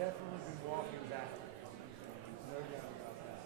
Definitely been walking back. No doubt about that.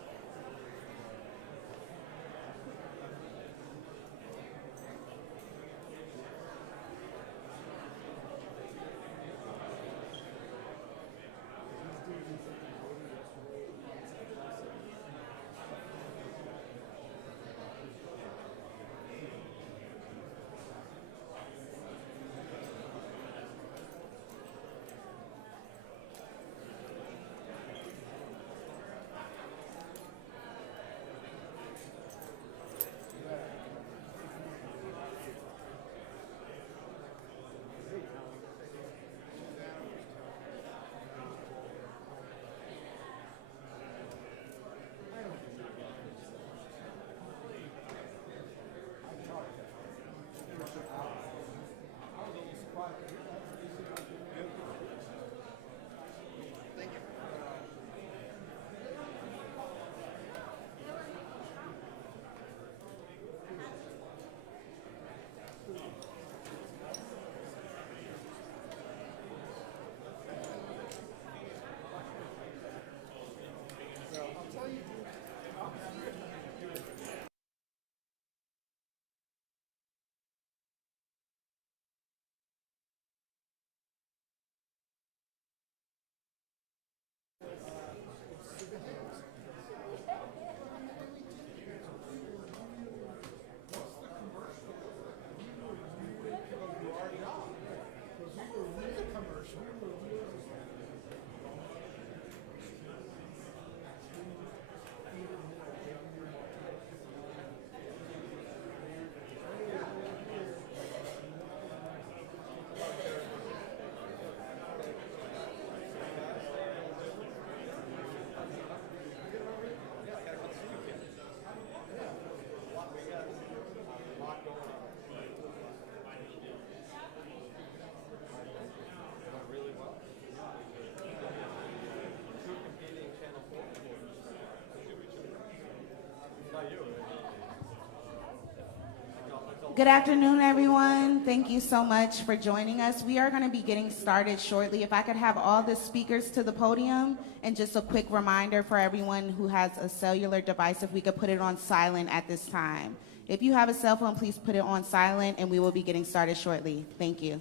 I'll tell you. Good afternoon, everyone. Thank you so much for joining us. We are going to be getting started shortly. If I could have all the speakers to the podium, and just a quick reminder for everyone who has a cellular device, if we could put it on silent at this time. If you have a cell phone, please put it on silent, and we will be getting started shortly. Thank you.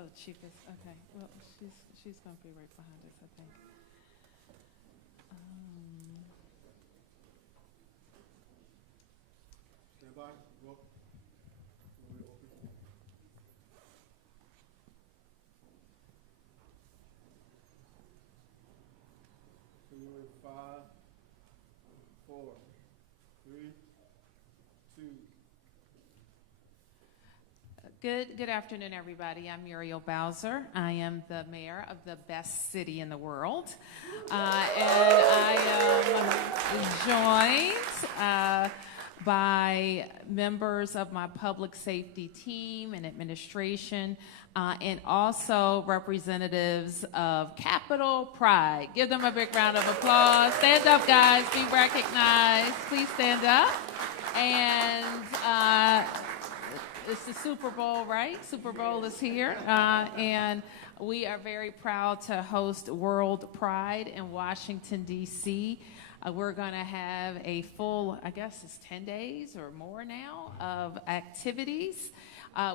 Oh, Chief is, okay. Well, she's gonna be right behind us, I think. Stand by. Go. February 5, 4, 3, 2. Good afternoon, everybody. I'm Muriel Bowser. I am the mayor of the best city in the world. And I am joined by members of my public safety team and administration, and also representatives of Capitol Pride. Give them a big round of applause. Stand up, guys. Be recognized. Please stand up. And it's the Super Bowl, right? Super Bowl is here. And we are very proud to host WorldPride in Washington, D.C. We're going to have a full, I guess it's 10 days or more now, of activities.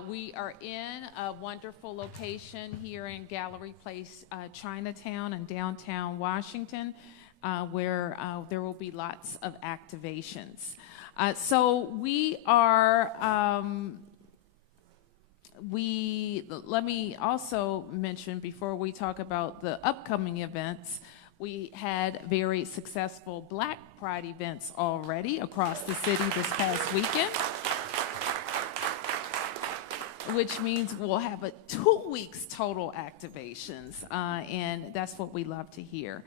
We are in a wonderful location here in Gallery Place, Chinatown in downtown Washington, where there will be lots of activations. So we are, let me also mention before we talk about the upcoming events, we had very successful Black Pride events already across the city this past weekend, which means we'll have 2 weeks total activations, and that's what we love to hear.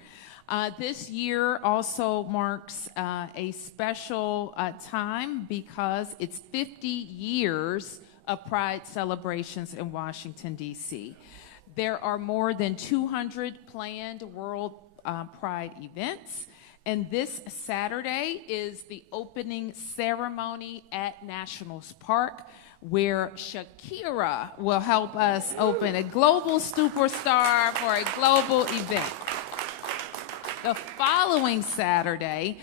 This year also marks a special time because it's 50 years of Pride celebrations in Washington, D.C. There are more than 200 planned WorldPride events, and this Saturday is the opening ceremony at Nationals Park, where Shakira will help us open a global superstar for a global event. The following Saturday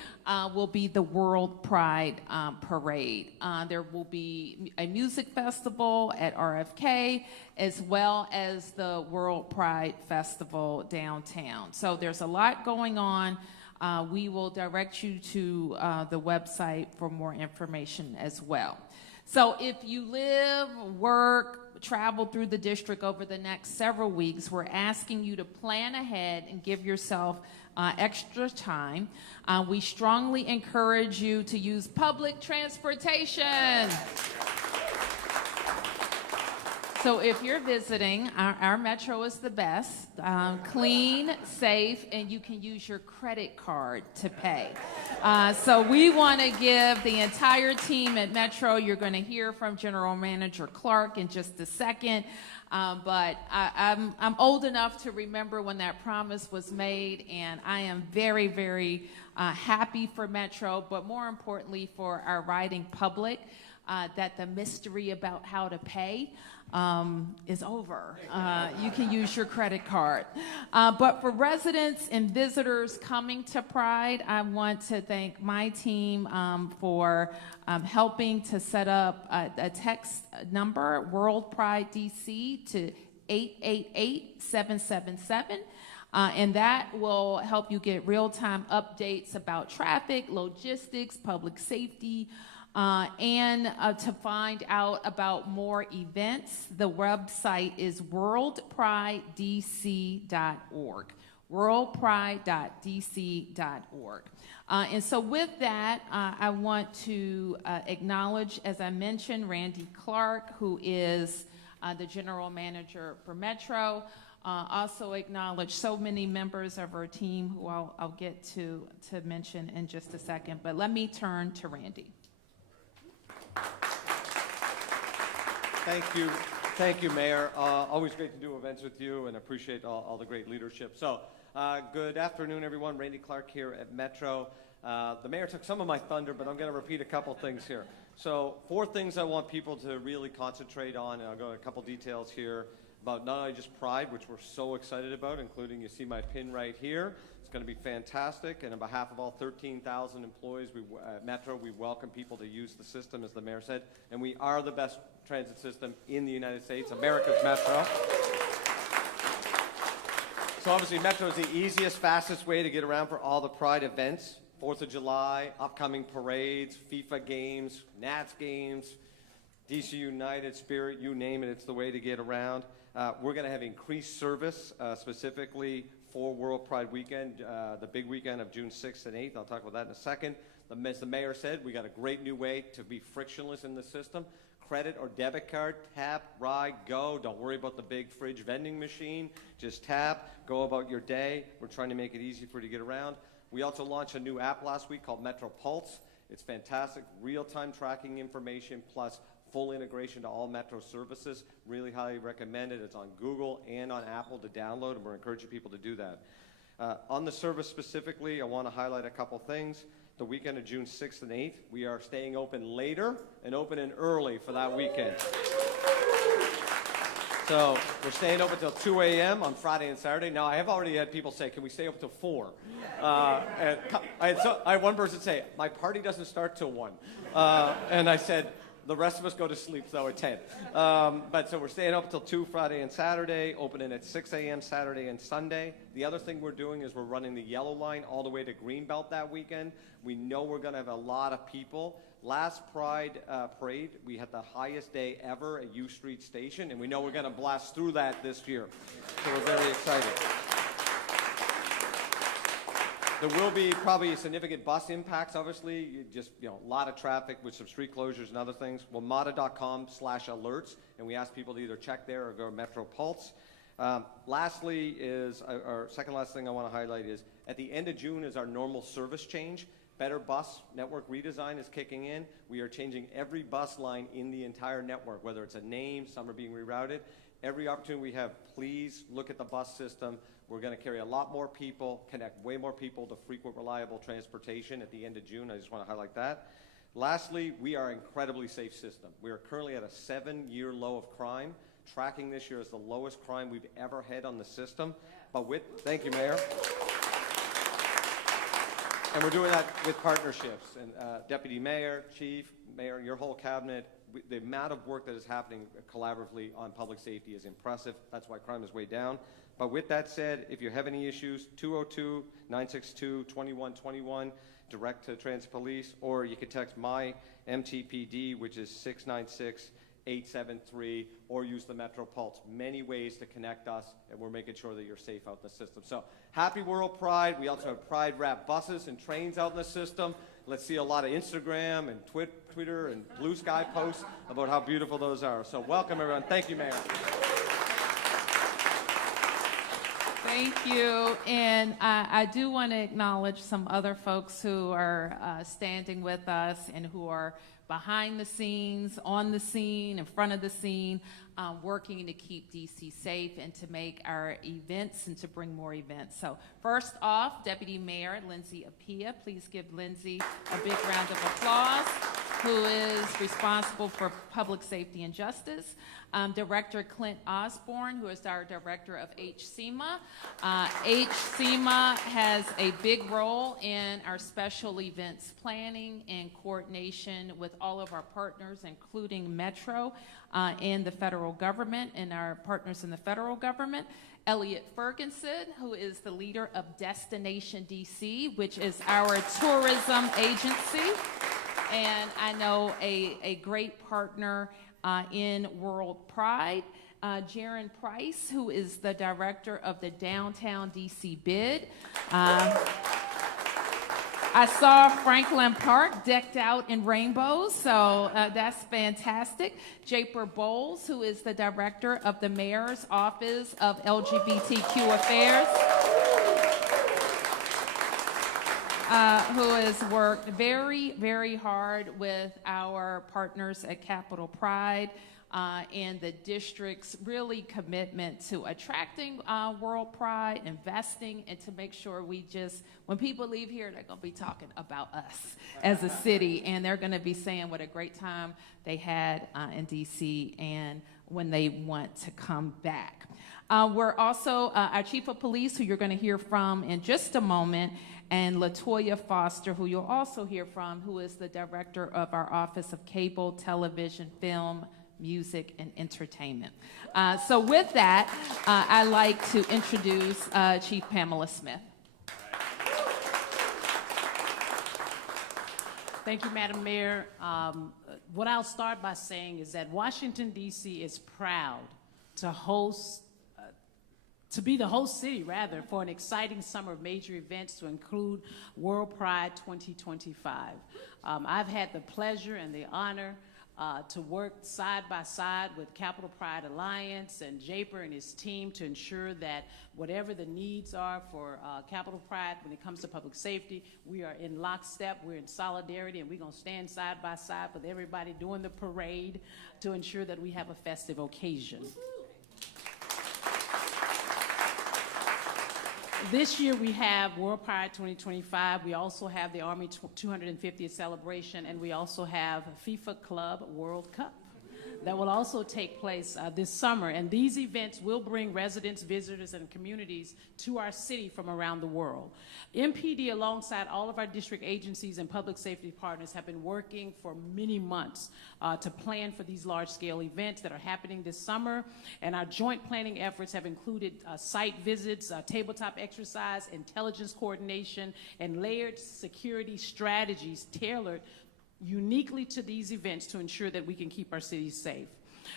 will be the WorldPride Parade. There will be a music festival at RFK, as well as the WorldPride Festival downtown. So there's a lot going on. We will direct you to the website for more information as well. So if you live, work, travel through the district over the next several weeks, we're asking you to plan ahead and give yourself extra time. We strongly encourage you to use public transportation. So if you're visiting, our metro is the best, clean, safe, and you can use your credit card to pay. So we want to give the entire team at Metro, you're going to hear from General Manager Clark in just a second, but I'm old enough to remember when that promise was made, and I am very, very happy for Metro, but more importantly for our riding public, that the mystery about how to pay is over. You can use your credit card. But for residents and visitors coming to Pride, I want to thank my team for helping to set up a text number, WorldPride DC, to 888-777. And that will help you get real-time updates about traffic, logistics, public safety, and to find out about more events. The website is worldpridedc.org, worldpride.dc.org. And so with that, I want to acknowledge, as I mentioned, Randy Clark, who is the general manager for Metro. Also acknowledge so many members of our team who I'll get to mention in just a second. But let me turn to Randy. Thank you, Mayor. Always great to do events with you, and appreciate all the great leadership. So, good afternoon, everyone. Randy Clark here at Metro. The Mayor took some of my thunder, but I'm going to repeat a couple things here. So, 4 things I want people to really concentrate on, and I'll go into a couple details here about not only just Pride, which we're so excited about, including, you see my pin right here. It's going to be fantastic, and on behalf of all 13,000 employees at Metro, we welcome people to use the system, as the Mayor said, and we are the best transit system in the United States, America's Metro. So obviously Metro is the easiest, fastest way to get around for all the Pride events. 4th of July, upcoming parades, FIFA games, Nats games, DC United, Spirit, you name it, it's the way to get around. We're going to have increased service specifically for WorldPride weekend, the big weekend of June 6th and 8th. I'll talk about that in a second. As the mayor said, we got a great new way to be frictionless in the system. Credit or debit card, tap, ride, go. Don't worry about the big fridge vending machine. Just tap, go about your day. We're trying to make it easy for you to get around. We also launched a new app last week called Metro Pulse. It's fantastic, real-time tracking information plus full integration to all Metro services. Really highly recommend it. It's on Google and on Apple to download, and we're encouraging people to do that. On the service specifically, I want to highlight a couple things. The weekend of June 6th and 8th, we are staying open later and opening early for that weekend. So we're staying open till 2 a.m. on Friday and Saturday. Now, I have already had people say, can we stay open till 4? And I had one person say, my party doesn't start till 1. And I said, the rest of us go to sleep, though, at 10. But so we're staying up until 2 Friday and Saturday, opening at 6 a.m. Saturday and Sunday. The other thing we're doing is we're running the yellow line all the way to Greenbelt that weekend. We know we're going to have a lot of people. Last Pride Parade, we had the highest day ever at U Street Station, and we know we're going to blast through that this year. So we're very excited. There will be probably significant bus impacts, obviously. A lot of traffic with some street closures and other things. WMATA.com/alerts, and we ask people to either check there or go to Metro Pulse. Lastly is, our second last thing I want to highlight is, at the end of June is our normal service change. Better Bus Network redesign is kicking in. We are changing every bus line in the entire network, whether it's a name, some are being rerouted. Every opportunity we have, please look at the bus system. We're going to carry a lot more people, connect way more people to frequent, reliable transportation at the end of June. I just want to highlight that. Lastly, we are an incredibly safe system. We are currently at a 7-year low of crime. Tracking this year is the lowest crime we've ever had on the system. But thank you, Mayor. And we're doing that with partnerships. And Deputy Mayor, Chief, Mayor, your whole cabinet, the amount of work that is happening collaboratively on public safety is impressive. That's why crime is way down. But with that said, if you have any issues, 202-962-2121, direct to Transit Police, or you can text my MTPD, which is 696-873, or use the Metro Pulse. Many ways to connect us, and we're making sure that you're safe out in the system. So happy World Pride. We also have Pride Wrap buses and trains out in the system. Let's see a lot of Instagram and Twitter and Blue Sky posts about how beautiful those are. So welcome, everyone. Thank you, Mayor. Thank you. And I do want to acknowledge some other folks who are standing with us and who are behind the scenes, on the scene, in front of the scene, working to keep DC safe and to make our events and to bring more events. So first off, Deputy Mayor Lindsay Appiah. Please give Lindsay a big round of applause, who is responsible for public safety and justice. Director Clint Osborne, who is our director of HCMA. HCMA has a big role in our special events planning and coordination with all of our partners, including Metro and the federal government and our partners in the federal government. Elliot Ferguson, who is the leader of Destination DC, which is our tourism agency. And I know a great partner in WorldPride, Jaron Price, who is the director of the Downtown DC Bid. I saw Franklin Park decked out in rainbows, so that's fantastic. Japer Bowles, who is the director of the Mayor's Office of LGBTQ Affairs. Who has worked very, very hard with our partners at Capitol Pride and the district's really commitment to attracting World Pride, investing, and to make sure when people leave here, they're going to be talking about us as a city, and they're going to be saying what a great time they had in DC and when they want to come back. We're also our Chief of Police, who you're going to hear from in just a moment, and LaToya Foster, who you'll also hear from, who is the director of our Office of Cable, Television, Film, Music, and Entertainment. So with that, I'd like to introduce Chief Pamela Smith. Thank you, Madam Mayor. What I'll start by saying is that Washington, D.C. is proud to host to be the host city, rather, for an exciting summer of major events to include WorldPride 2025. I've had the pleasure and the honor to work side by side with Capital Pride Alliance and Japer and his team to ensure that whatever the needs are for Capital Pride when it comes to public safety, we are in lockstep, we're in solidarity, and we're going to stand side by side with everybody doing the parade to ensure that we have a festive occasion. This year we have WorldPride 2025. We also have the Army 250th celebration, and we also have FIFA Club World Cup that will also take place this summer. And these events will bring residents, visitors, and communities to our city from around the world. MPD, alongside all of our district agencies and public safety partners, have been working for many months to plan for these large-scale events that are happening this summer. And our joint planning efforts have included site visits, tabletop exercise, intelligence coordination, and layered security strategies tailored uniquely to these events to ensure that we can keep our cities safe.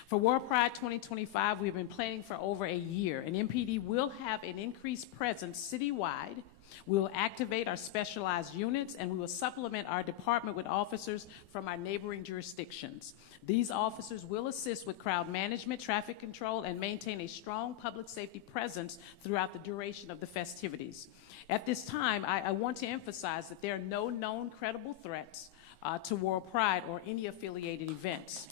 For WorldPride 2025, we've been planning for over a year, and MPD will have an increased presence citywide. We will activate our specialized units, and we will supplement our department with officers from our neighboring jurisdictions. These officers will assist with crowd management, traffic control, and maintain a strong public safety presence throughout the duration of the festivities. At this time, I want to emphasize that there are no known credible threats to WorldPride or any affiliated events.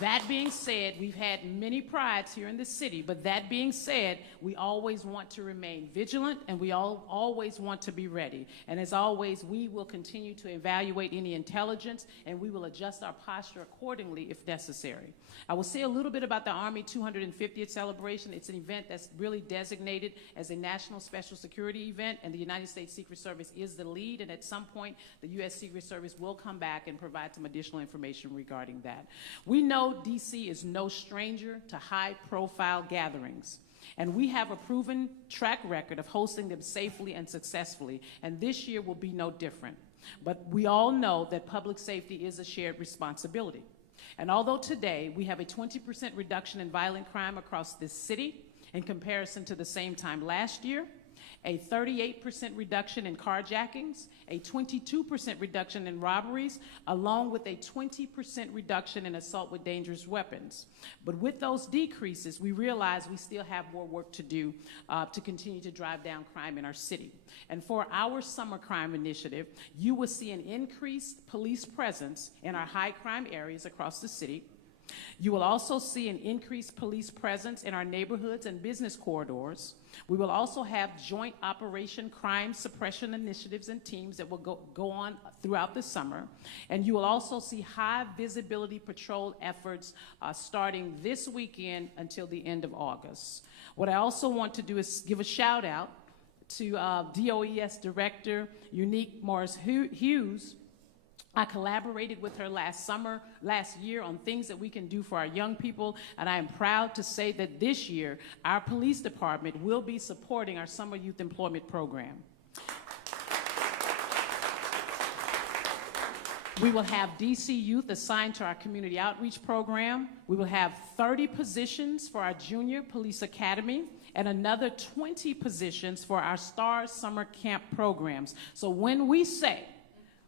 That being said, we've had many prides here in the city, but that being said, we always want to remain vigilant, and we always want to be ready. And as always, we will continue to evaluate any intelligence, and we will adjust our posture accordingly if necessary. I will say a little bit about the Army 250th celebration. It's an event that's really designated as a national special security event, and the United States Secret Service is the lead, and at some point, the U.S. Secret Service will come back and provide some additional information regarding that. We know DC is no stranger to high-profile gatherings, and we have a proven track record of hosting them safely and successfully, and this year will be no different. But we all know that public safety is a shared responsibility. And although today we have a 20% reduction in violent crime across this city in comparison to the same time last year, a 38% reduction in carjackings, a 22% reduction in robberies, along with a 20% reduction in assault with dangerous weapons. But with those decreases, we realize we still have more work to do to continue to drive down crime in our city. And for our summer crime initiative, you will see an increased police presence in our high crime areas across the city. You will also see an increased police presence in our neighborhoods and business corridors. We will also have joint operation crime suppression initiatives and teams that will go on throughout the summer. And you will also see high visibility patrol efforts starting this weekend until the end of August. What I also want to do is give a shout out to DOES Director Unique Morris-Hughes. I collaborated with her last year on things that we can do for our young people, and I am proud to say that this year, our police department will be supporting our summer youth employment program. We will have DC youth assigned to our community outreach program. We will have 30 positions for our junior police academy, and another 20 positions for our STAR summer camp programs. So when we say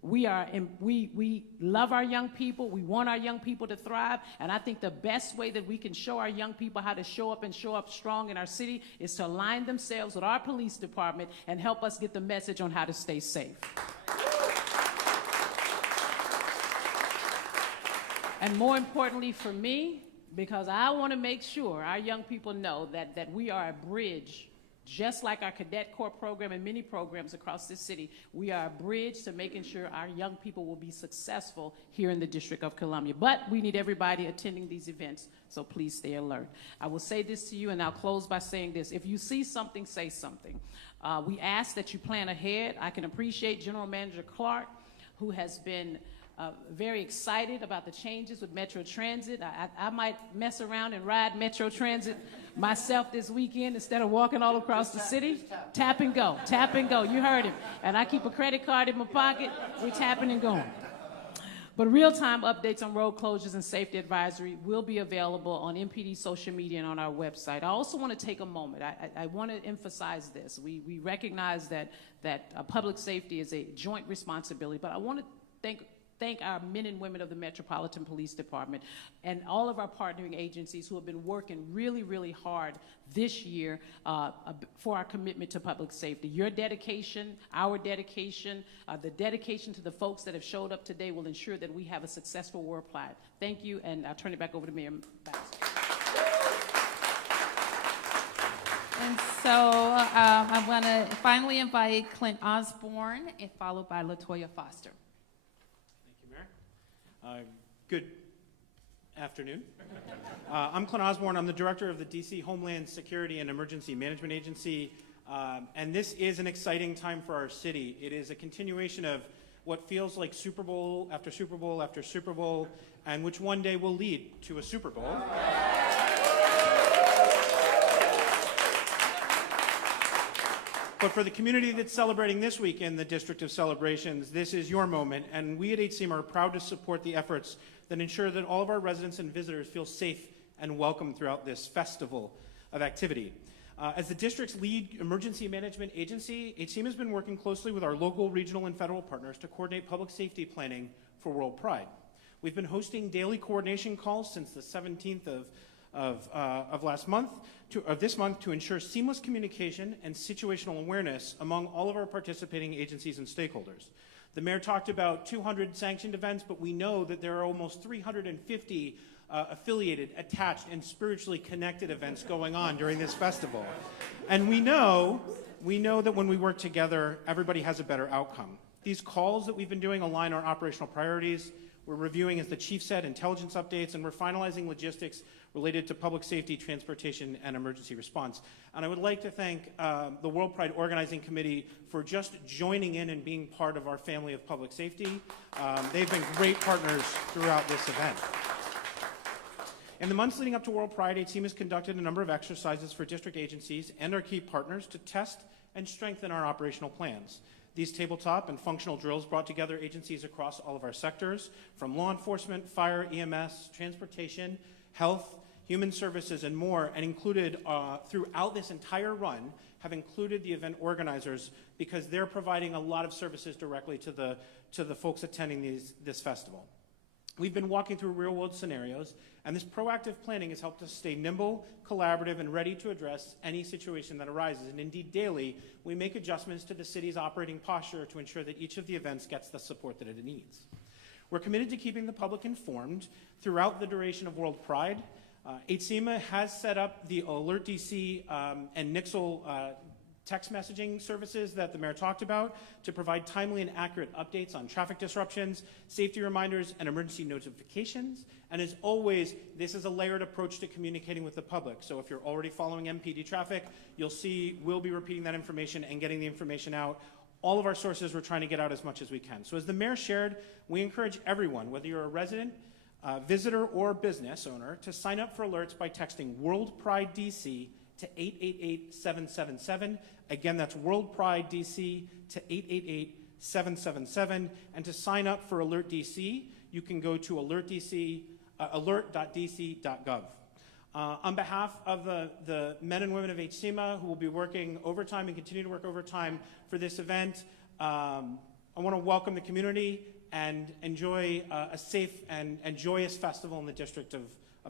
we love our young people, we want our young people to thrive, and I think the best way that we can show our young people how to show up and show up strong in our city is to align themselves with our police department and help us get the message on how to stay safe. And more importantly for me, because I want to make sure our young people know that we are a bridge. Just like our Cadet Corps program and many programs across this city, we are a bridge to making sure our young people will be successful here in the District of Columbia. But we need everybody attending these events, so please stay alert. I will say this to you, and I'll close by saying this. If you see something, say something. We ask that you plan ahead. I can appreciate General Manager Clark, who has been very excited about the changes with Metro Transit. I might mess around and ride Metro Transit myself this weekend instead of walking all across the city. Tap and go, tap and go. You heard him. And I keep a credit card in my pocket. We're tapping and going. But real-time updates on road closures and safety advisory will be available on MPD social media and on our website. I also want to take a moment. I want to emphasize this. We recognize that public safety is a joint responsibility, but I want to thank our men and women of the Metropolitan Police Department and all of our partnering agencies who have been working really, really hard this year for our commitment to public safety. Your dedication, our dedication, the dedication to the folks that have showed up today will ensure that we have a successful WorldPride. Thank you, and I'll turn it back over to Mayor Bowser. And so I want to finally invite Clint Osborne, and followed by LaToya Foster. Good afternoon. I'm Clint Osborne. I'm the director of the DC Homeland Security and Emergency Management Agency, and this is an exciting time for our city. It is a continuation of what feels like Super Bowl after Super Bowl after Super Bowl, and which one day will lead to a Super Bowl. But for the community that's celebrating this week in the District of Celebrations, this is your moment, and we at HCM are proud to support the efforts that ensure that all of our residents and visitors feel safe and welcome throughout this festival of activity. As the district's lead emergency management agency, HCM has been working closely with our local, regional, and federal partners to coordinate public safety planning for WorldPride. We've been hosting daily coordination calls since the 17th of this month to ensure seamless communication and situational awareness among all of our participating agencies and stakeholders. The mayor talked about 200 sanctioned events, but we know that there are almost 350 affiliated, attached, and spiritually connected events going on during this festival. And we know that when we work together, everybody has a better outcome. These calls that we've been doing align our operational priorities. We're reviewing, as the chief said, intelligence updates, and we're finalizing logistics related to public safety, transportation, and emergency response. And I would like to thank the WorldPride Organizing Committee for just joining in and being part of our family of public safety. They've been great partners throughout this event. In the months leading up to WorldPride, HCM has conducted a number of exercises for district agencies and our key partners to test and strengthen our operational plans. These tabletop and functional drills brought together agencies across all of our sectors, from law enforcement, fire, EMS, transportation, health, human services, and more, and included throughout this entire run, have included the event organizers because they're providing a lot of services directly to the folks attending this festival. We've been walking through real-world scenarios, and this proactive planning has helped us stay nimble, collaborative, and ready to address any situation that arises. And indeed, daily, we make adjustments to the city's operating posture to ensure that each of the events gets the support that it needs. We're committed to keeping the public informed throughout the duration of WorldPride. HCMA has set up the Alert DC and Nixle text messaging services that the mayor talked about to provide timely and accurate updates on traffic disruptions, safety reminders, and emergency notifications. And as always, this is a layered approach to communicating with the public. So if you're already following MPD traffic, you'll see we'll be repeating that information and getting the information out. All of our sources, we're trying to get out as much as we can. So as the mayor shared, we encourage everyone, whether you're a resident, visitor, or business owner, to sign up for alerts by texting WorldPride DC to 888-777. Again, that's WorldPride DC to 888-777. And to sign up for Alert DC, you can go to alert.dc.gov. On behalf of the men and women of HCMA who will be working overtime and continue to work overtime for this event, I want to welcome the community and enjoy a safe and joyous festival in the District of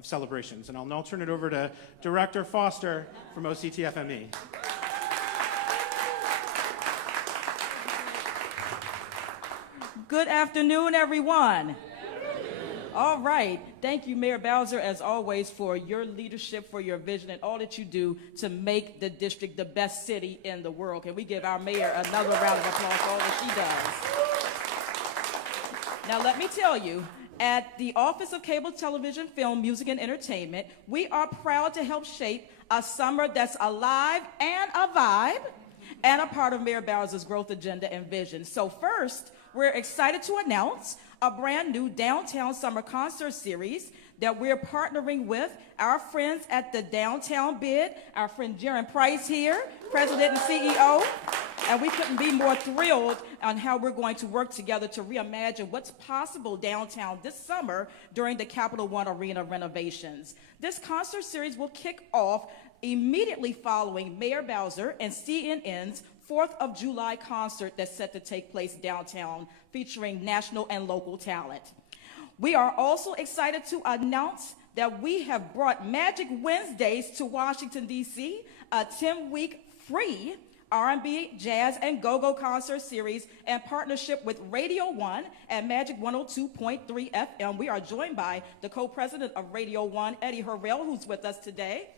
Celebrations. And I'll now turn it over to Director Foster from OCTFME. Good afternoon, everyone. All right. Thank you, Mayor Bowser, as always, for your leadership, for your vision, and all that you do to make the district the best city in the world. Can we give our mayor another round of applause for all that she does? Now, let me tell you, at the Office of Cable Television, Film, Music, and Entertainment, we are proud to help shape a summer that's alive and a vibe and a part of Mayor Bowser's growth agenda and vision. So first, we're excited to announce a brand new Downtown Summer Concert Series that we're partnering with our friends at the Downtown Bid, our friend Jaron Price here, President and CEO, And we couldn't be more thrilled on how we're going to work together to reimagine what's possible downtown this summer during the Capital One Arena renovations. This concert series will kick off immediately following Mayor Bowser and CNN's 4th of July concert that's set to take place downtown, featuring national and local talent. We are also excited to announce that we have brought Magic Wednesdays to Washington, D.C., a 10-week free R&B, jazz, and go-go concert series in partnership with Radio 1 and Magic 102.3 FM. We are joined by the co-president of Radio 1, Eddie Harrell, who's with us today.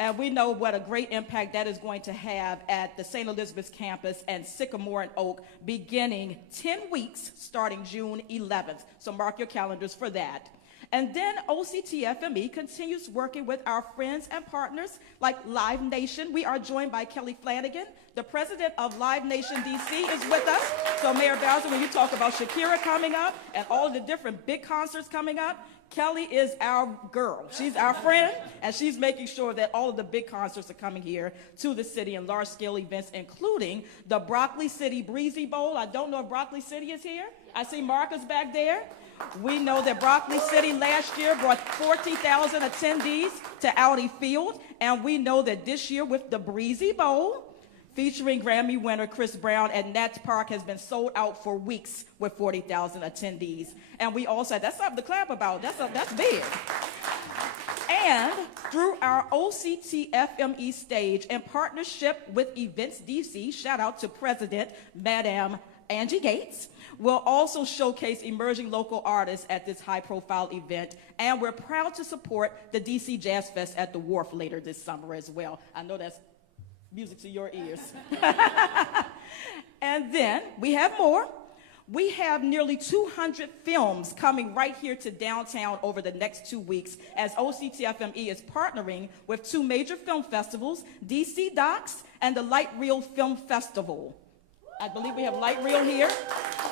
And we know what a great impact that is going to have at the St. Elizabeth's campus and Sycamore and Oak beginning 10 weeks starting June 11th. So mark your calendars for that. And then OCTFME continues working with our friends and partners like Live Nation. We are joined by Kelly Flanagan, the president of Live Nation DC, is with us. So Mayor Bowser, when you talk about Shakira coming up and all of the different big concerts coming up, Kelly is our girl. She's our friend, and she's making sure that all of the big concerts are coming here to the city and large-scale events, including the Broccoli City Breezy Bowl. I don't know if Broccoli City is here. I see Marcus back there. We know that Broccoli City last year brought 40,000 attendees to Audi Field, and we know that this year with the Breezy Bowl, featuring Grammy winner Chris Brown at Nats Park, has been sold out for weeks with 40,000 attendees. And we also, that's something to clap about. That's big. And through our OCTFME stage in partnership with Events DC, shout out to President Madame Angie Gates, we'll also showcase emerging local artists at this high-profile event, and we're proud to support the DC Jazz Fest at the Wharf later this summer as well. I know that's music to your ears. And then we have more. We have nearly 200 films coming right here to downtown over the next 2 weeks as OCTFME is partnering with 2 major film festivals, DC Docs and the Light Reel Film Festival. I believe we have Light Reel here,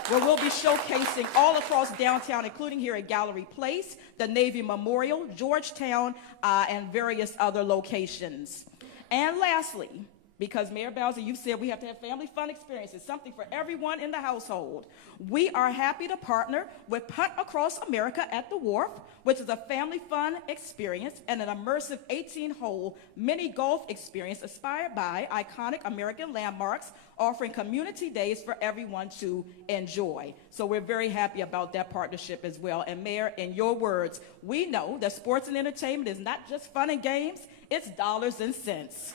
where we'll be showcasing all across downtown, including here at Gallery Place, the Navy Memorial, Georgetown, and various other locations. And lastly, because Mayor Bowser, you said we have to have family fun experiences, something for everyone in the household. We are happy to partner with Punt Across America at the Wharf, which is a family fun experience and an immersive 18-hole mini golf experience inspired by iconic American landmarks, offering community days for everyone to enjoy. So we're very happy about that partnership as well. And Mayor, in your words, we know that sports and entertainment is not just fun and games, it's dollars and cents.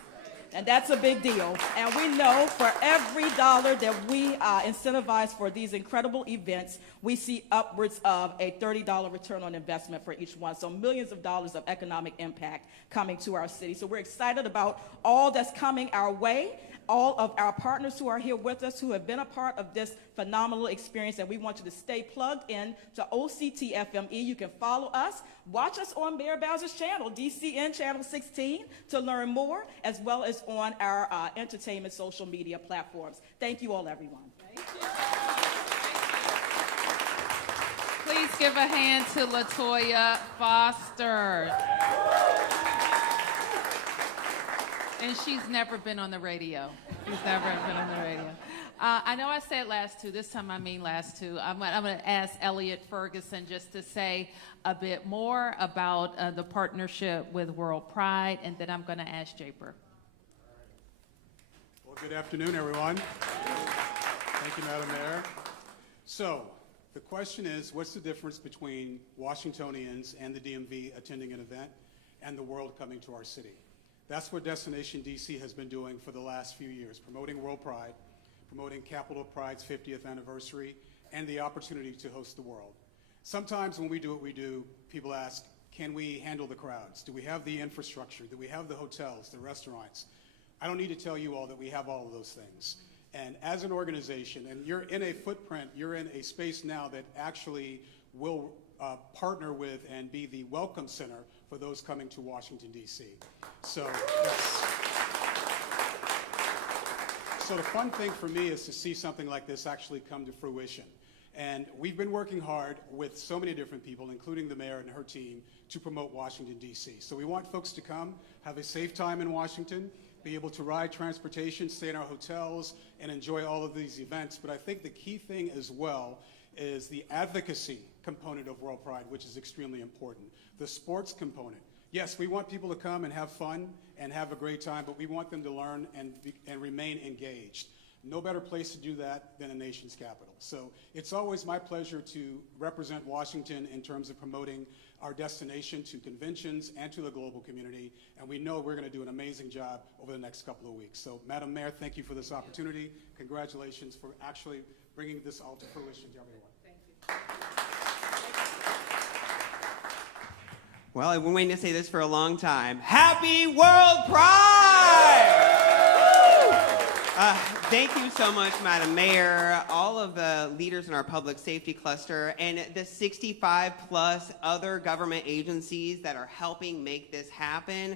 And that's a big deal. And we know for every dollar that we incentivize for these incredible events, we see upwards of a $30 return on investment for each one. So millions of dollars of economic impact coming to our city. So we're excited about all that's coming our way. All of our partners who are here with us who have been a part of this phenomenal experience, and we want you to stay plugged in to OCTFME. You can follow us, watch us on Mayor Bowser's channel, DCN Channel 16, to learn more, as well as on our entertainment social media platforms. Thank you all, everyone. Thank you. Please give a hand to LaToya Foster. And she's never been on the radio. She's never been on the radio. I know I said last two. This time I mean last two. I'm going to ask Elliot Ferguson just to say a bit more about the partnership with WorldPride, and then I'm going to ask Japer. Well, good afternoon, everyone. Thank you, Madam Mayor. So, the question is, what's the difference between Washingtonians and the DMV attending an event and the world coming to our city? That's what Destination DC has been doing for the last few years, promoting WorldPride, promoting Capital Pride's 50th anniversary, and the opportunity to host the world. Sometimes when we do what we do, people ask, can we handle the crowds? Do we have the infrastructure? Do we have the hotels, the restaurants? I don't need to tell you all that we have all of those things. And as an organization, and you're in a footprint, you're in a space now that actually will partner with and be the welcome center for those coming to Washington, D.C. So, yes. So the fun thing for me is to see something like this actually come to fruition. And we've been working hard with so many different people, including the mayor and her team, to promote Washington, D.C. So we want folks to come, have a safe time in Washington, be able to ride transportation, stay in our hotels, and enjoy all of these events. But I think the key thing as well is the advocacy component of WorldPride, which is extremely important. The sports component. Yes, we want people to come and have fun and have a great time, but we want them to learn and remain engaged. No better place to do that than a nation's capital. So it's always my pleasure to represent Washington in terms of promoting our destination to conventions and to the global community, and we know we're going to do an amazing job over the next couple of weeks. So, Madam Mayor, thank you for this opportunity. Congratulations for actually bringing this all to fruition to everyone. Thank you. Well, I've been waiting to say this for a long time. Happy World Pride! Thank you so much, Madam Mayor, all of the leaders in our public safety cluster, and the 65 plus other government agencies that are helping make this happen,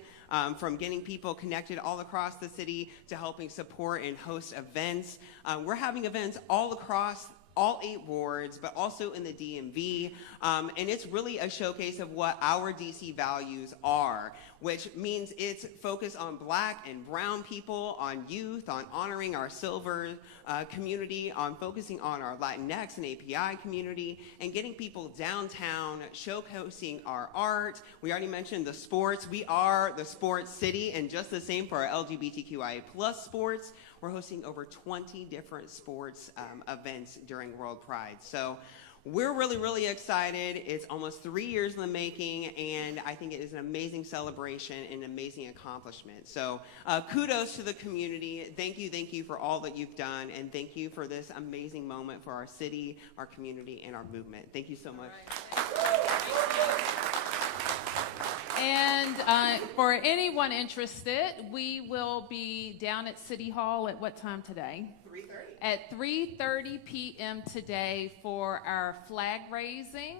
from getting people connected all across the city to helping support and host events. We're having events all across all 8 wards, but also in the DMV, and it's really a showcase of what our DC values are, which means it's focused on Black and brown people, on youth, on honoring our silver community, on focusing on our Latinx and API community, and getting people downtown, showcasing our art. We already mentioned the sports. We are the sports city, and just the same for our LGBTQIA+ sports. We're hosting over 20 different sports events during WorldPride. So we're really, really excited. It's almost 3 years in the making, and I think it is an amazing celebration and an amazing accomplishment. So kudos to the community. Thank you for all that you've done, and thank you for this amazing moment for our city, our community, and our movement. Thank you so much. And for anyone interested, we will be down at City Hall at what time today? 3:30. At 3:30 p.m. today for our flag raising,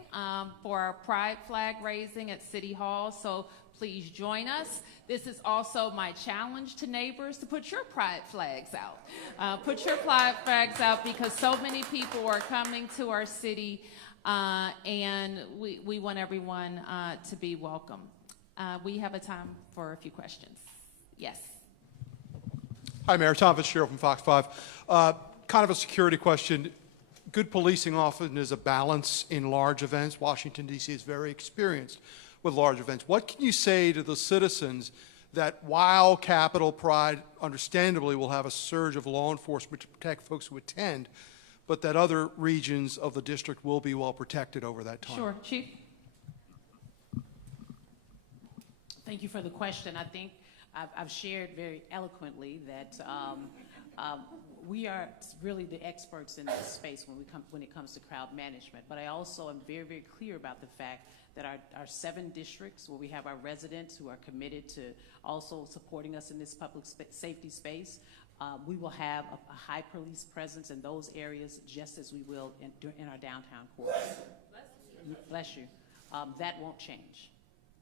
for our Pride flag raising at City Hall. So please join us. This is also my challenge to neighbors to put your Pride flags out. Put your Pride flags out because so many people are coming to our city, and we want everyone to be welcome. We have a time for a few questions. Yes. Hi, Mayor. Tom Fitzgerald from Fox 5. Kind of a security question. Good policing often is a balance in large events. Washington, D.C. is very experienced with large events. What can you say to the citizens that while Capitol Pride understandably will have a surge of law enforcement to protect folks who attend, but that other regions of the district will be well protected over that time? Sure. Chief? Thank you for the question. I think I've shared very eloquently that we are really the experts in this space when it comes to crowd management. But I also am very, very clear about the fact that our 7 districts, where we have our residents who are committed to also supporting us in this public safety space, we will have a high police presence in those areas, just as we will in our downtown core. Bless you. That won't change.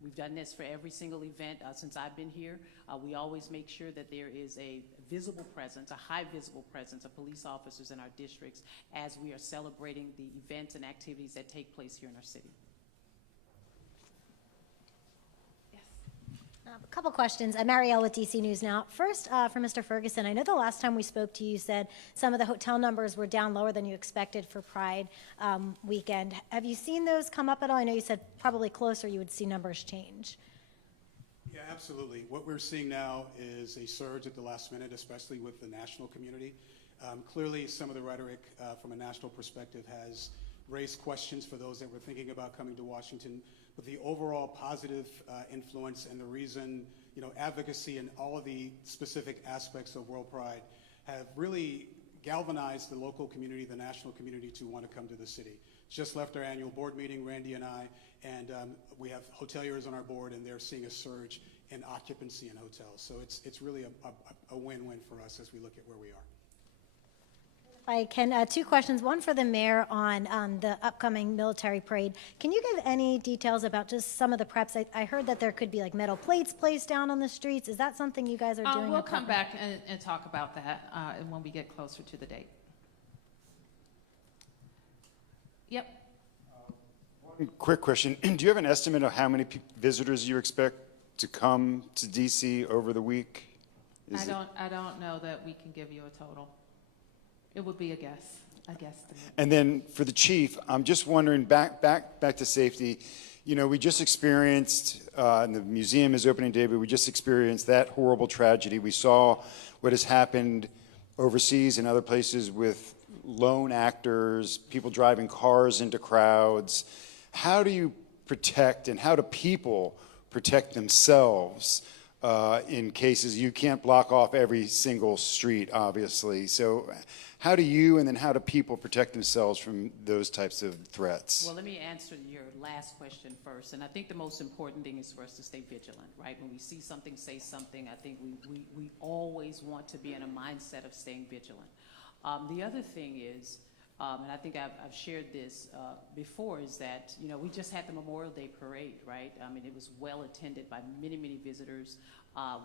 We've done this for every single event since I've been here. We always make sure that there is a visible presence, a high visible presence of police officers in our districts as we are celebrating the events and activities that take place here in our city. A couple questions. I'm Marielle with DC News Now. First, for Mr. Ferguson, I know the last time we spoke to you, you said some of the hotel numbers were down lower than you expected for Pride weekend. Have you seen those come up at all? I know you said probably closer you would see numbers change. Yeah, absolutely. What we're seeing now is a surge at the last minute, especially with the national community. Clearly, some of the rhetoric from a national perspective has raised questions for those that were thinking about coming to Washington. But the overall positive influence and the reason, advocacy and all of the specific aspects of WorldPride have really galvanized the local community, the national community to want to come to the city. Just left our annual board meeting, Randy and I, and we have hoteliers on our board, and they're seeing a surge in occupancy in hotels. So it's really a win-win for us as we look at where we are. If I can, 2 questions. One for the mayor on the upcoming military parade. Can you give any details about just some of the preps? I heard that there could be like metal plates placed down on the streets. Is that something you guys are doing? We'll come back and talk about that when we get closer to the date. Yep. Quick question. Do you have an estimate of how many visitors you expect to come to DC over the week? I don't know that we can give you a total. It would be a guess. And then for the chief, I'm just wondering, back to safety. You know, we just experienced, and the museum is opening day, but we just experienced that horrible tragedy. We saw what has happened overseas and other places with lone actors, people driving cars into crowds. How do you protect, and how do people protect themselves in cases you can't block off every single street, obviously? So how do you, and then how do people protect themselves from those types of threats? Well, let me answer your last question first. And I think the most important thing is for us to stay vigilant, right? When we see something, say something. I think we always want to be in a mindset of staying vigilant. The other thing is, and I think I've shared this before, is that, you know, we just had the Memorial Day Parade, right? I mean, it was well attended by many, many visitors.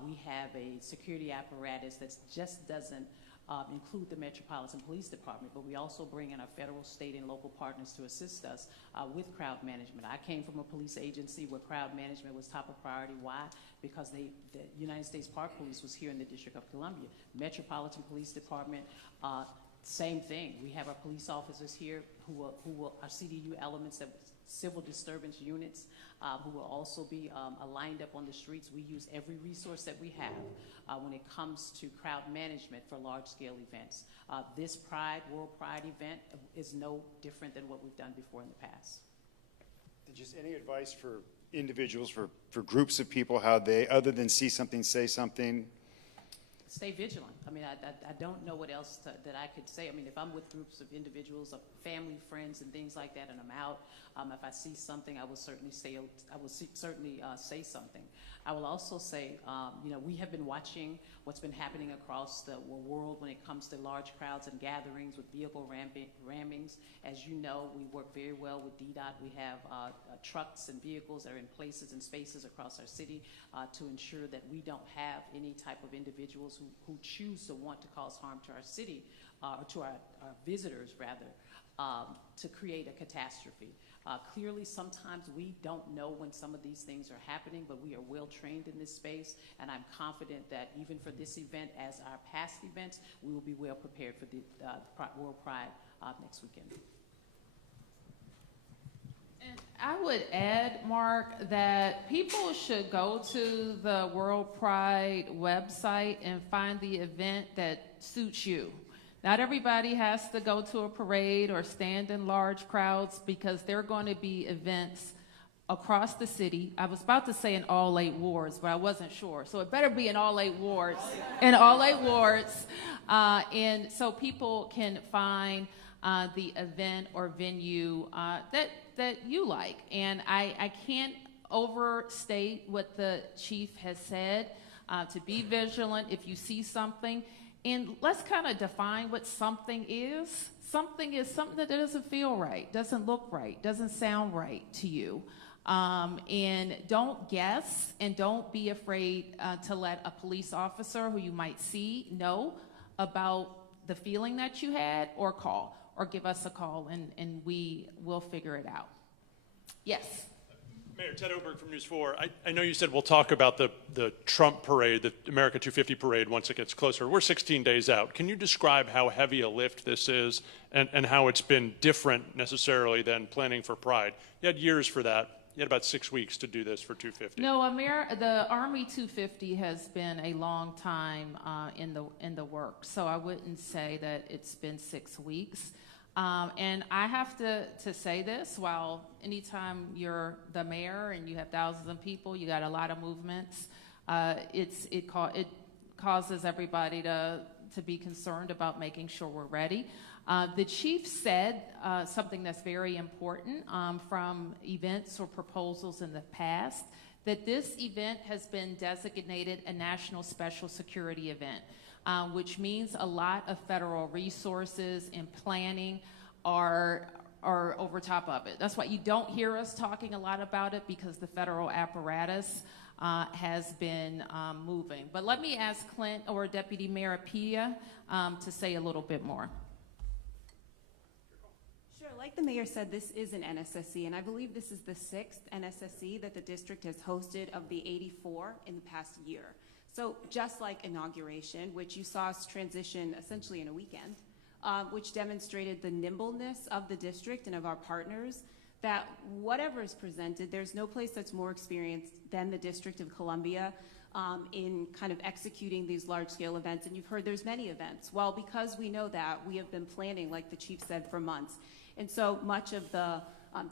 We have a security apparatus that just doesn't include the Metropolitan Police Department, but we also bring in our federal, state, and local partners to assist us with crowd management. I came from a police agency where crowd management was top of priority. Why? Because the United States Park Police was here in the District of Columbia. Metropolitan Police Department, same thing. We have our police officers here who are CDU elements, that civil disturbance units, who will also be lined up on the streets. We use every resource that we have when it comes to crowd management for large-scale events. This Pride, WorldPride event is no different than what we've done before in the past. Just any advice for individuals, for groups of people, how they, other than see something, say something? Stay vigilant. I mean, I don't know what else that I could say. I mean, if I'm with groups of individuals, of family, friends, and things like that, and I'm out, if I see something, I will certainly say something. I will also say, you know, we have been watching what's been happening across the world when it comes to large crowds and gatherings with vehicle rammings. As you know, we work very well with DDOT. We have trucks and vehicles that are in places and spaces across our city to ensure that we don't have any type of individuals who choose to want to cause harm to our city, or to our visitors, rather, to create a catastrophe. Clearly, sometimes we don't know when some of these things are happening, but we are well trained in this space, and I'm confident that even for this event, as our past events, we will be well prepared for the World Pride next weekend. And I would add, Mark, that people should go to the World Pride website and find the event that suits you. Not everybody has to go to a parade or stand in large crowds, because there are going to be events across the city. I was about to say in all 8 wards, but I wasn't sure. So it better be in all 8 wards. In all 8 wards. And so people can find the event or venue that you like. And I can't overstate what the chief has said, to be vigilant if you see something. And let's kind of define what something is. Something is something that doesn't feel right, doesn't look right, doesn't sound right to you. And don't guess, and don't be afraid to let a police officer who you might see know about the feeling that you had, or call, or give us a call, and we will figure it out. Yes. Mayor Ted Oberg from News 4. I know you said we'll talk about the Trump parade, the America 250 parade, once it gets closer. We're 16 days out. Can you describe how heavy a lift this is, and how it's been different necessarily than planning for Pride? You had years for that. You had about 6 weeks to do this for 250. No, the Army 250 has been a long time in the works, so I wouldn't say that it's been 6 weeks. And I have to say this, while anytime you're the mayor and you have thousands of people, you got a lot of movements, it causes everybody to be concerned about making sure we're ready. The chief said something that's very important from events or proposals in the past, that this event has been designated a national special security event. Which means a lot of federal resources and planning are over top of it. That's why you don't hear us talking a lot about it, because the federal apparatus has been moving. But let me ask Clint or Deputy Mayor Apia to say a little bit more. Sure, like the mayor said, this is an NSSC, and I believe this is the 6th NSSC that the district has hosted of the 84 in the past year. So just like inauguration, which you saw us transition essentially in a weekend, which demonstrated the nimbleness of the district and of our partners, that whatever is presented, there's no place that's more experienced than the District of Columbia in kind of executing these large-scale events. And you've heard there's many events. Well, because we know that, we have been planning, like the chief said, for months. And so much of the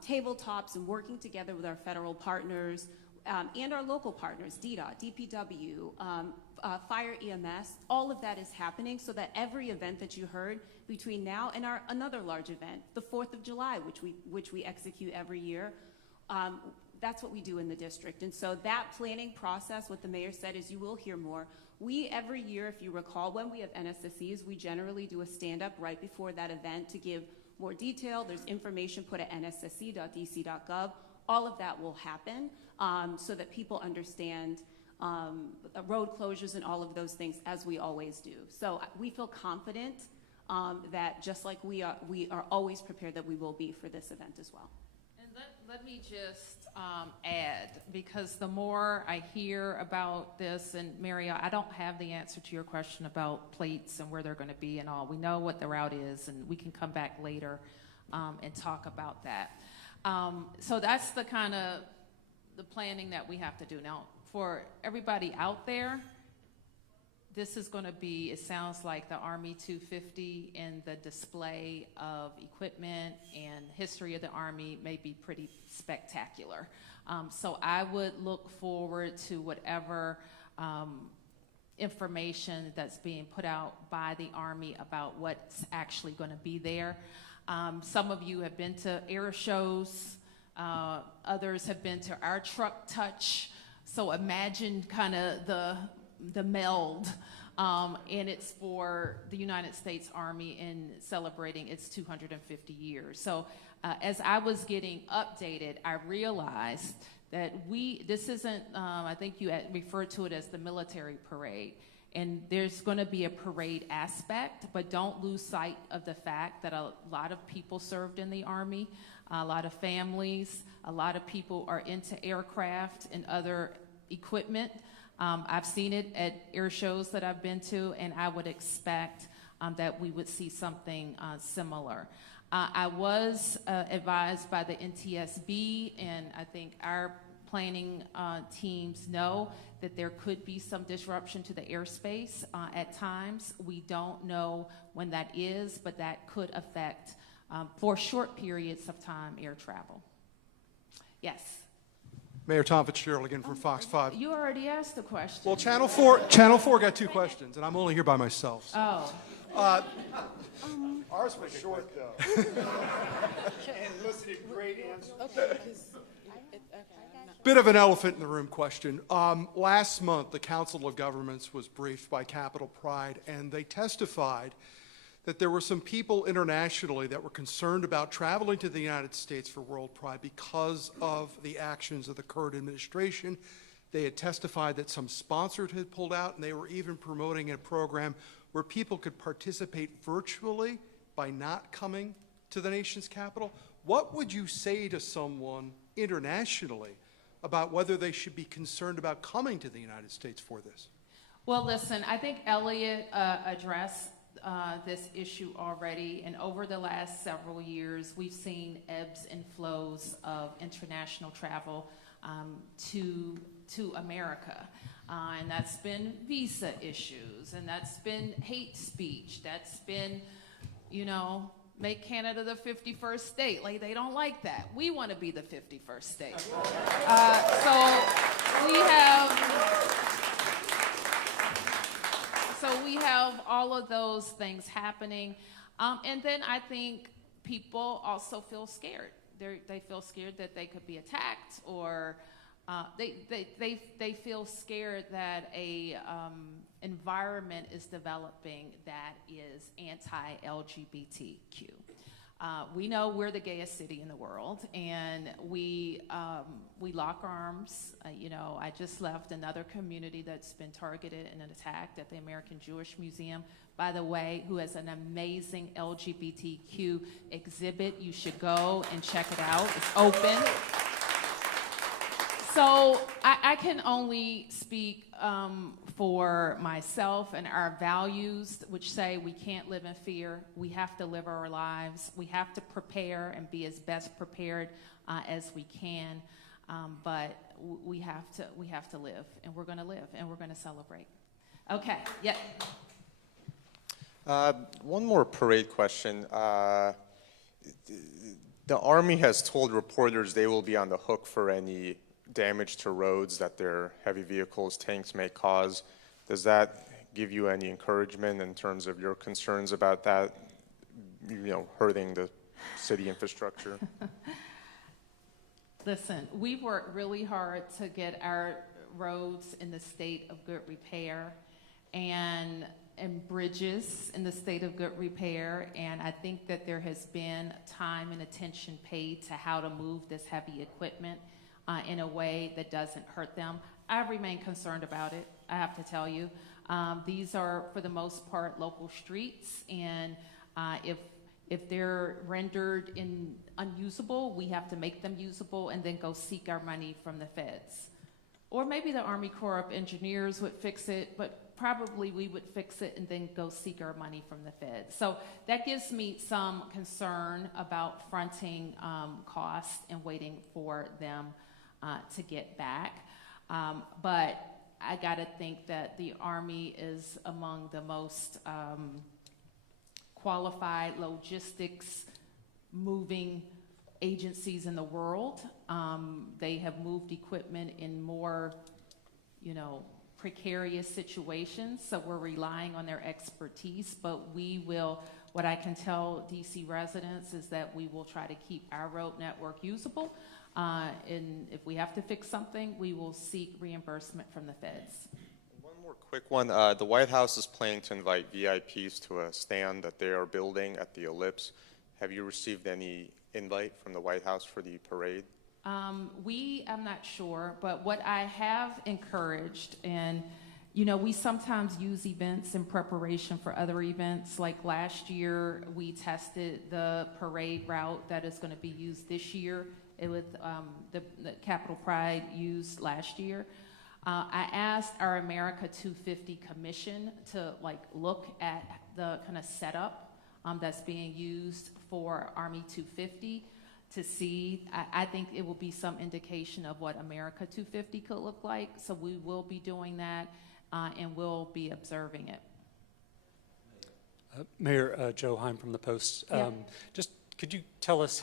tabletops and working together with our federal partners and our local partners, DDOT, DPW, Fire EMS, all of that is happening so that every event that you heard between now and another large event, the 4th of July, which we execute every year, that's what we do in the district. And so that planning process, what the mayor said is you will hear more. We, every year, if you recall, when we have NSSCs, we generally do a stand-up right before that event to give more detail. There's information put at nssc.dc.gov. All of that will happen so that people understand road closures and all of those things, as we always do. So we feel confident that just like we are always prepared, that we will be for this event as well. And let me just add, because the more I hear about this, and Muriel, I don't have the answer to your question about plates and where they're going to be and all. We know what the route is, and we can come back later and talk about that. So that's the kind of the planning that we have to do. Now, for everybody out there, this is going to be, it sounds like the Army 250, and the display of equipment and history of the Army may be pretty spectacular. So I would look forward to whatever information that's being put out by the Army about what's actually going to be there. Some of you have been to air shows. Others have been to our truck touch. So imagine kind of the meld, and it's for the United States Army in celebrating its 250 years. So as I was getting updated, I realized that this isn't, I think you had referred to it as the military parade. And there's going to be a parade aspect, but don't lose sight of the fact that a lot of people served in the Army, a lot of families, a lot of people are into aircraft and other equipment. I've seen it at air shows that I've been to, and I would expect that we would see something similar. I was advised by the NTSB, and I think our planning teams know that there could be some disruption to the airspace at times. We don't know when that is, but that could affect, for short periods of time, air travel. Yes? Mayor Tom Fitzgerald again from Fox 5. You already asked the question. Well, Channel 4 got 2 questions, and I'm only here by myself. So. Oh. Ours was short, though. And elicited great answers. Bit of an elephant in the room question. Last month, the Council of Governments was briefed by Capitol Pride, and they testified that there were some people internationally that were concerned about traveling to the United States for WorldPride because of the actions of the current administration. They had testified that some sponsors had pulled out, and they were even promoting a program where people could participate virtually by not coming to the nation's capital. What would you say to someone internationally about whether they should be concerned about coming to the United States for this? Well, listen, I think Elliot addressed this issue already, and over the last several years, we've seen ebbs and flows of international travel to America. And that's been visa issues, and that's been hate speech, that's been, make Canada the 51st state. Like, they don't like that. We want to be the 51st state. So we have all of those things happening. And then I think people also feel scared. They feel scared that they could be attacked, or they feel scared that a environment is developing that is anti-LGBTQ. We know we're the gayest city in the world, and we lock arms. I just left another community that's been targeted and attacked at the American Jewish Museum, by the way, who has an amazing LGBTQ exhibit. You should go and check it out. It's open. So I can only speak for myself and our values, which say we can't live in fear. We have to live our lives. We have to prepare and be as best prepared as we can. But we have to live, and we're going to live, and we're going to celebrate. Okay. Yeah. One more parade question. The Army has told reporters they will be on the hook for any damage to roads that their heavy vehicles, tanks may cause. Does that give you any encouragement in terms of your concerns about that, hurting the city infrastructure? Listen, we've worked really hard to get our roads in the state of good repair and bridges in the state of good repair, and I think that there has been time and attention paid to how to move this heavy equipment in a way that doesn't hurt them. I remain concerned about it, I have to tell you. These are, for the most part, local streets, and if they're rendered unusable, we have to make them usable and then go seek our money from the feds. Or maybe the Army Corps of Engineers would fix it, but probably we would fix it and then go seek our money from the feds. So that gives me some concern about fronting costs and waiting for them to get back. But I gotta think that the Army is among the most qualified logistics moving agencies in the world. They have moved equipment in more, precarious situations, so we're relying on their expertise, but we will, what I can tell DC residents is that we will try to keep our road network usable, and if we have to fix something, we will seek reimbursement from the feds. One more quick one. The White House is planning to invite VIPs to a stand that they are building at the Ellipse. Have you received any invite from the White House for the parade? I'm not sure, but what I have encouraged, and we sometimes use events in preparation for other events. Like last year, we tested the parade route that is going to be used this year. It was the Capitol Pride used last year. I asked our America 250 Commission to look at the kind of setup that's being used for Army 250 to see. I think it will be some indication of what America 250 could look like. So we will be doing that and we'll be observing it. Mayor Joe Heim from the Post. Yeah. Just could you tell us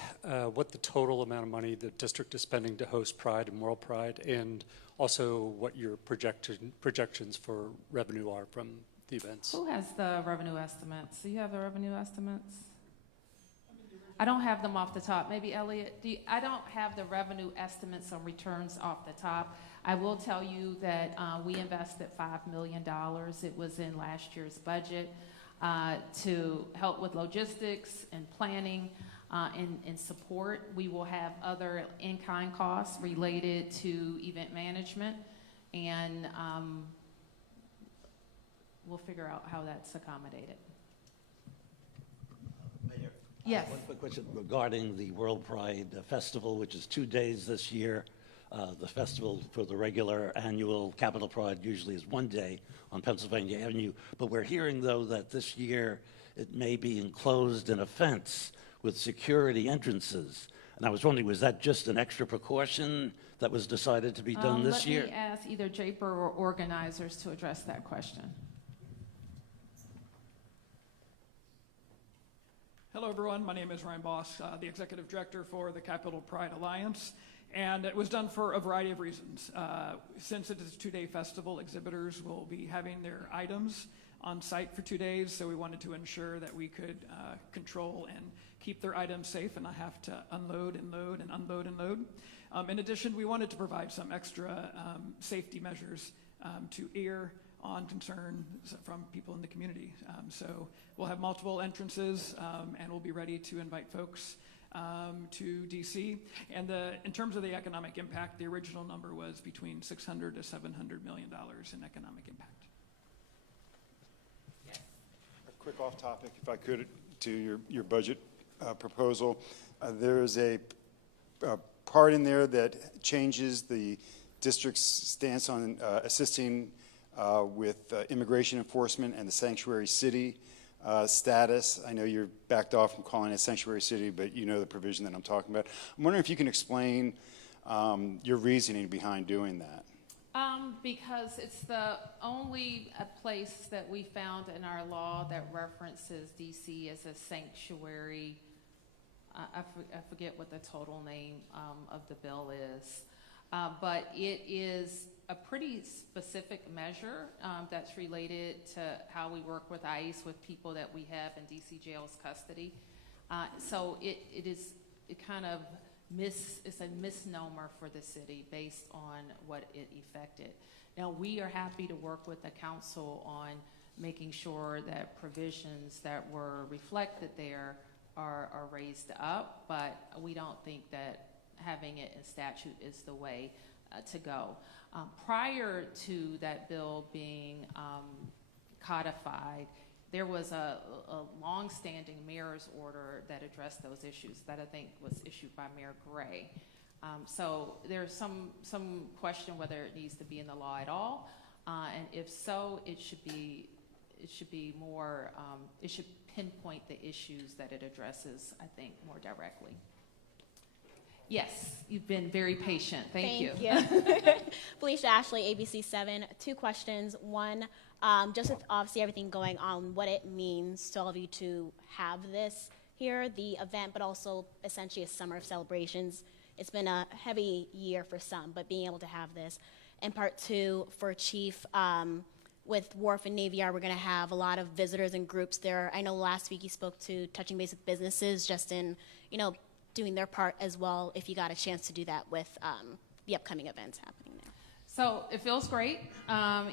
what the total amount of money the district is spending to host Pride and World Pride, and also what your projections for revenue are from the events? Who has the revenue estimates? Do you have the revenue estimates? I don't have them off the top. Maybe Elliot, I don't have the revenue estimates on returns off the top. I will tell you that we invested $5 million. It was in last year's budget to help with logistics and planning and support. We will have other in-kind costs related to event management, and we'll figure out how that's accommodated. Mayor, yes. One quick question regarding the WorldPride Festival, which is 2 days this year. The festival for the regular annual Capitol Pride usually is 1 day on Pennsylvania Avenue, but we're hearing, though, that this year it may be enclosed in a fence with security entrances. And I was wondering, was that just an extra precaution that was decided to be done this year? Let me ask either Japer or organizers to address that question. Hello, everyone. My name is Ryan Boss, the Executive Director for the Capitol Pride Alliance. And it was done for a variety of reasons. Since it is a 2-day festival, exhibitors will be having their items on site for 2 days, so we wanted to ensure that we could control and keep their items safe and not have to unload and load and unload and load. In addition, we wanted to provide some extra safety measures to err on concerns from people in the community. So we'll have multiple entrances, and we'll be ready to invite folks to DC. And in terms of the economic impact, the original number was between $600 to $700 million in economic impact. A quick off topic, if I could, to your budget proposal. There is a part in there that changes the district's stance on assisting with immigration enforcement and the sanctuary city status. I know you're backed off from calling it sanctuary city, but you know the provision that I'm talking about. I'm wondering if you can explain your reasoning behind doing that. Because it's the only place that we found in our law that references DC as a sanctuary. I forget what the total name of the bill is, but it is a pretty specific measure that's related to how we work with ICE with people that we have in DC jail's custody. So it's a misnomer for the city based on what it affected. Now, we are happy to work with the council on making sure that provisions that were reflected there are raised up, but we don't think that having it in statute is the way to go. Prior to that bill being codified, there was a long-standing mayor's order that addressed those issues that I think was issued by Mayor Gray. So there's some question whether it needs to be in the law at all, and if so, it should be more. It should pinpoint the issues that it addresses, I think, more directly. Yes, you've been very patient. Thank you. Felicia Ashley, ABC 7. 2 questions. One, just with obviously everything going on, what it means to all of you to have this here, the event, but also essentially a summer of celebrations. It's been a heavy year for some, but being able to have this. And part 2, for Chief, with Wharf and Navy Yard, we're going to have a lot of visitors and groups there. I know last week you spoke to touching base with businesses just in, doing their part as well, if you got a chance to do that with the upcoming events happening there. So it feels great.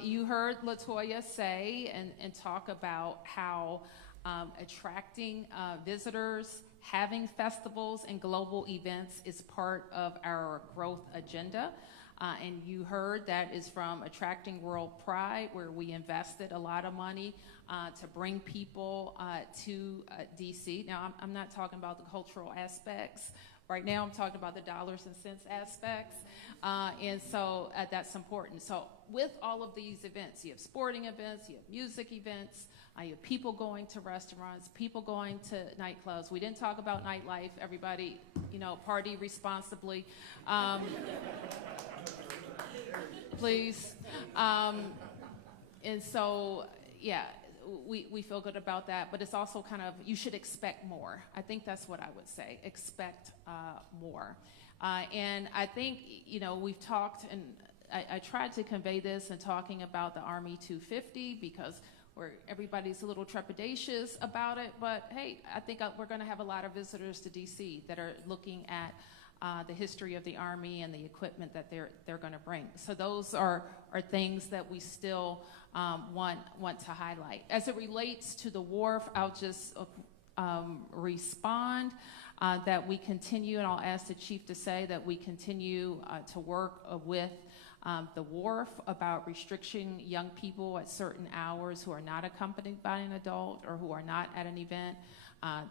You heard LaToya say and talk about how attracting visitors, having festivals and global events is part of our growth agenda. And you heard that is from attracting WorldPride, where we invested a lot of money to bring people to DC. Now, I'm not talking about the cultural aspects. Right now, I'm talking about the dollars and cents aspects. And so that's important. So with all of these events, you have sporting events, you have music events, you have people going to restaurants, people going to nightclubs. We didn't talk about nightlife. Everybody, party responsibly. Please. And so, yeah, we feel good about that, but it's also you should expect more. I think that's what I would say, expect more. And I think, we've talked, and I tried to convey this in talking about the Army 250 because everybody's a little trepidatious about it, but hey, I think we're gonna have a lot of visitors to DC that are looking at the history of the Army and the equipment that they're going to bring. So those are things that we still want to highlight. As it relates to the wharf, I'll just respond that we continue, and I'll ask the Chief to say that we continue to work with the wharf about restricting young people at certain hours who are not accompanied by an adult or who are not at an event.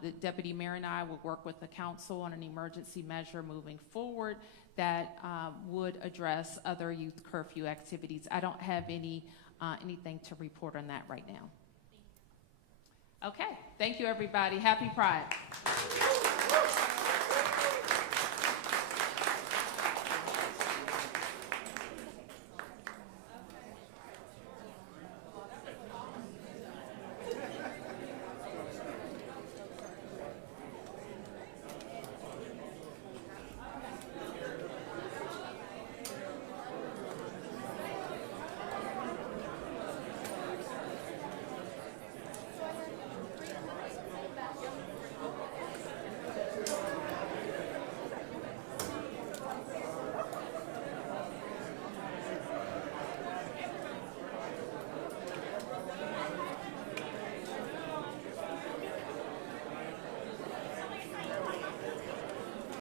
The Deputy Mayor and I will work with the council on an emergency measure moving forward that would address other youth curfew activities. I don't have anything to report on that right now. Okay, thank you everybody. Happy Pride.